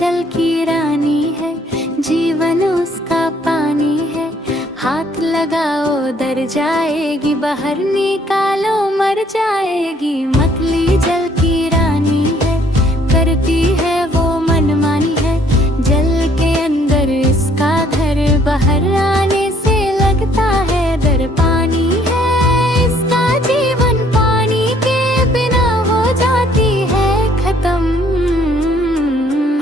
जल की रानी है, जीवन उसका पानी है। हाथ लगाओ डर जाएगी, बाहर निकालो मर जाएगी। मछली जल की रानी है, करती है वो मनमानी है। जल के अंदर इसका घर, बाहर आने से लगता है डर। पानी है इसका जीवन, पानी के बिना हो जाती है खत्म।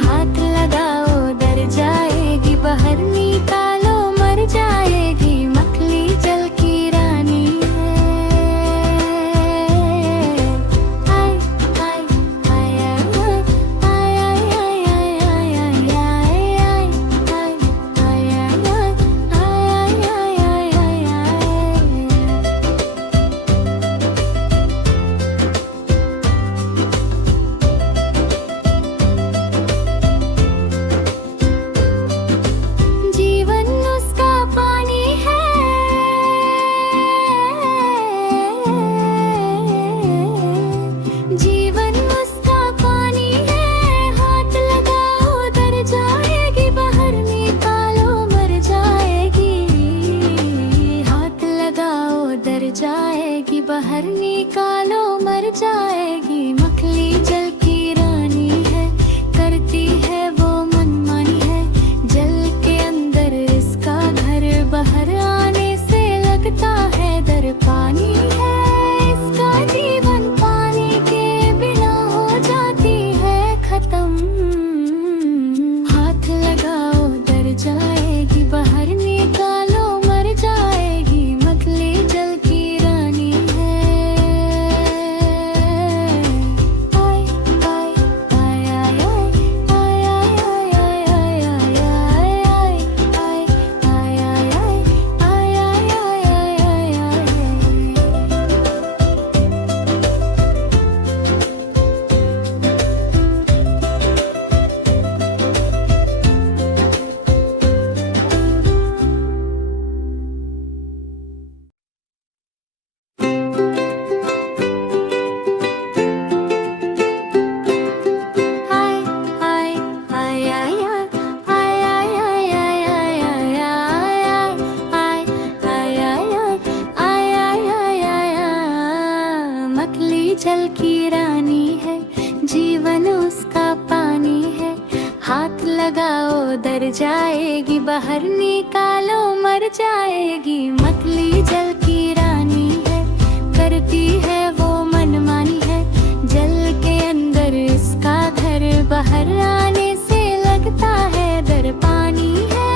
हाथ लगाओ डर जाएगी, बाहर निकालो मर जाएगी। मछली जल की रानी है। आय आय आय आय आय आय आय आय आय जीवन उसका पानी है, जीवन उसका पानी है। हाथ लगाओ डर जाएगी, बाहर निकालो मर जाएगी। हाथ लगाओ डर जाएगी, बाहर निकालो मर जाएगी। मछली जल की रानी है, करती है वो मनमानी है। जल के अंदर इसका घर, बाहर आने से लगता है डर। पानी है इसका जीवन, पानी के बिना हो जाती है खत्म। हाथ लगाओ डर जाएगी, बाहर निकालो मर जाएगी। मछली जल की रानी है। आय आय आय आय आय आय आय आय आय आय आय आय आय आय आय आय आय। मछली जल की रानी है, जीवन उसका पानी है। हाथ लगाओ डर जाएगी, बाहर निकालो मर जाएगी। मछली जल की रानी है, करती है वो मनमानी है। जल के अंदर इसका घर, बाहर आने से लगता है डर। पानी है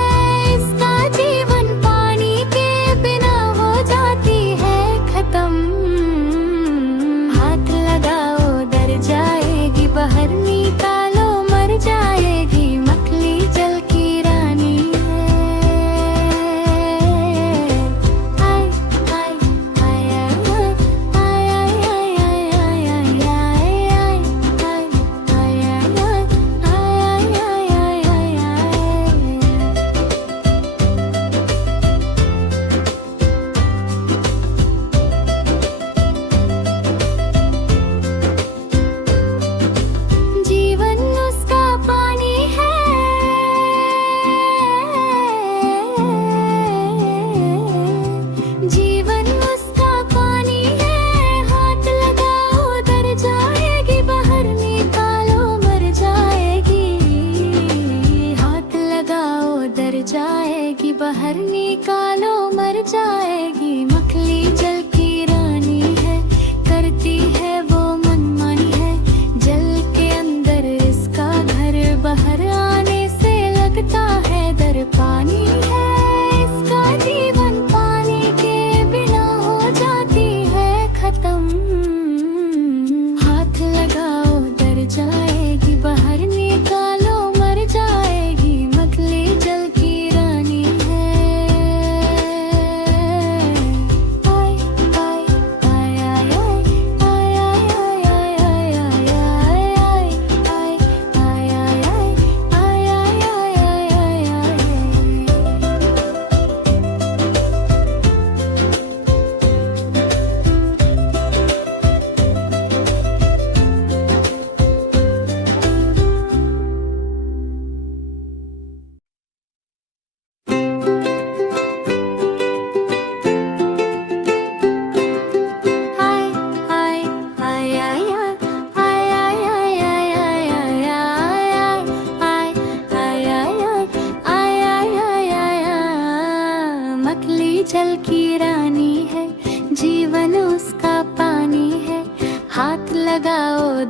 इसका जीवन, पानी के बिना हो जाती है खत्म। हाथ लगाओ डर जाएगी, बाहर निकालो मर जाएगी। मछली जल की रानी है। आय आय आय आय आय आय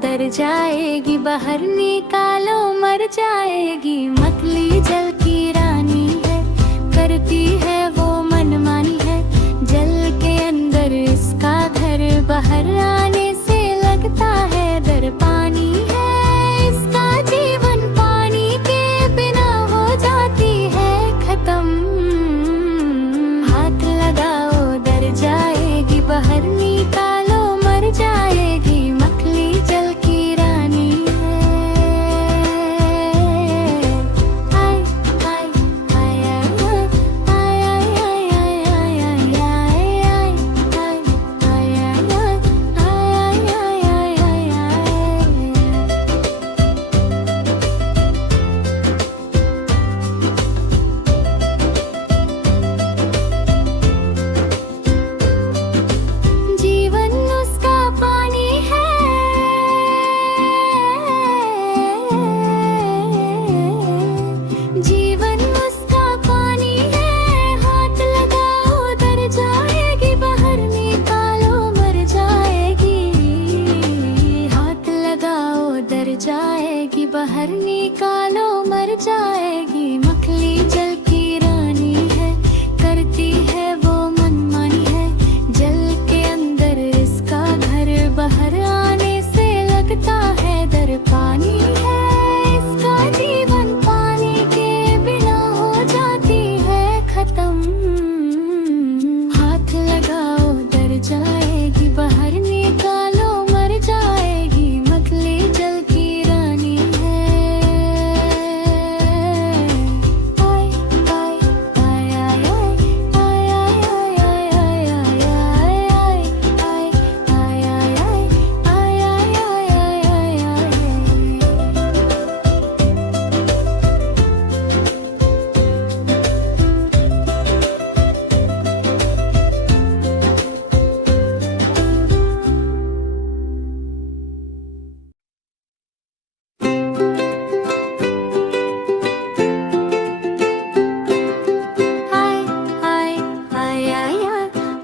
डर जाएगी, बाहर निकालो मर जाएगी। मछली जल की रानी है, करती है वो मनमानी है। जल के अंदर इसका घर, बाहर आने से लगता है डर। पानी है इसका जीवन, पानी के बिना हो जाती है खत्म। हाथ लगाओ डर जाएगी, बाहर निकालो मर जाएगी। मछली जल की रानी है। आय आय आय आय आय आय आय आय आय जीवन उसका पानी है, जीवन उसका पानी है। हाथ लगाओ डर जाएगी, बाहर निकालो मर जाएगी। हाथ लगाओ डर जाएगी, बाहर निकालो मर जाएगी। मछली जल की रानी है, करती है वो मनमानी है। जल के अंदर इसका घर, बाहर आने से लगता है डर। पानी है इसका जीवन, पानी के बिना हो जाती है खत्म। हाथ लगाओ डर जाएगी, बाहर निकालो मर जाएगी। मछली जल की रानी है। आय आय आय आय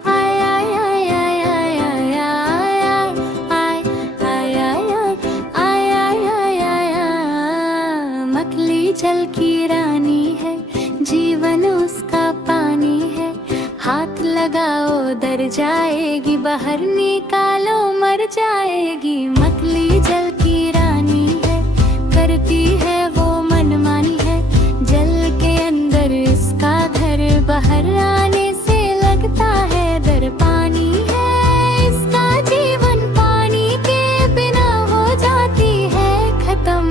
आय आय आय आय आय आय आय आय आय आय आय आय आय। मछली जल की रानी है, जीवन उसका पानी है। हाथ लगाओ डर जाएगी, बाहर निकालो मर जाएगी। मछली जल की रानी है, करती है वो मनमानी है। जल के अंदर इसका घर, बाहर आने से लगता है डर। पानी है इसका जीवन, पानी के बिना हो जाती है खत्म।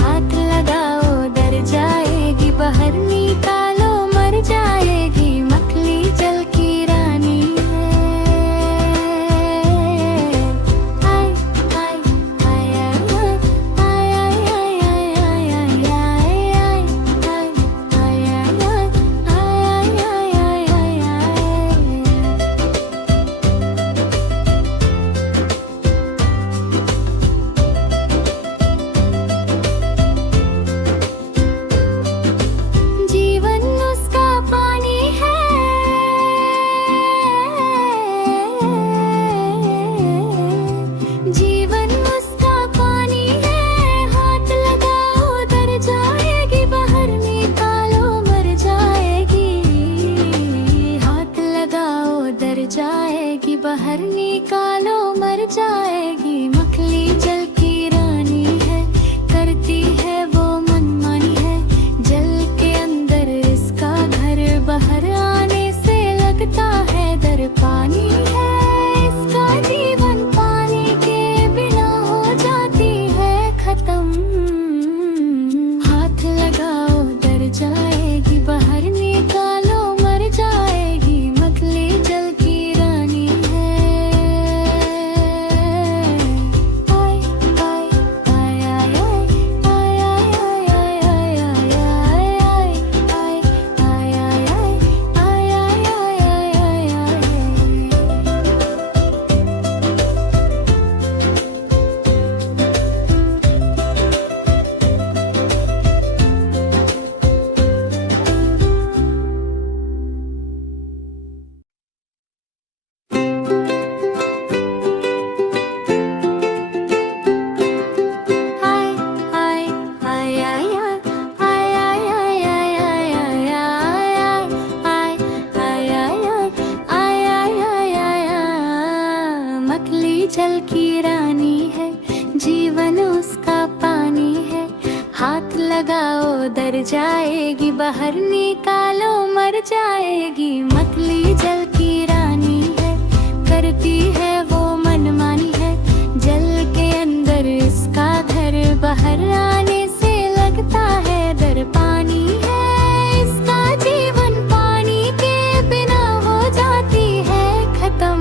हाथ लगाओ डर जाएगी, बाहर निकालो मर जाएगी। मछली जल की रानी है। बाहर निकालो मर जाएगी। मछली जल की रानी है, करती है वो मनमानी है। जल के अंदर इसका घर, बाहर आने से लगता है डर। पानी है इसका जीवन, पानी के बिना हो जाती है खत्म।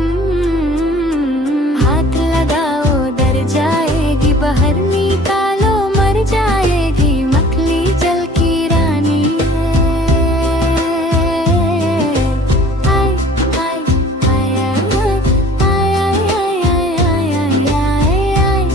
हाथ लगाओ डर जाएगी, बाहर निकालो मर जाएगी। मछली जल की रानी है। आय आय आय आय आय आय आय आय आय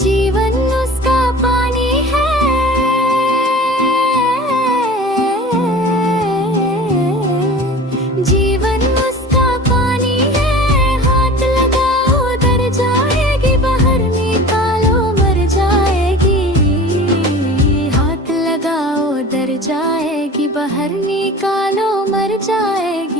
जीवन उसका पानी है, जीवन उसका पानी है। हाथ लगाओ डर जाएगी, बाहर निकालो मर जाएगी। हाथ लगाओ डर जाएगी, बाहर निकालो मर जाएगी।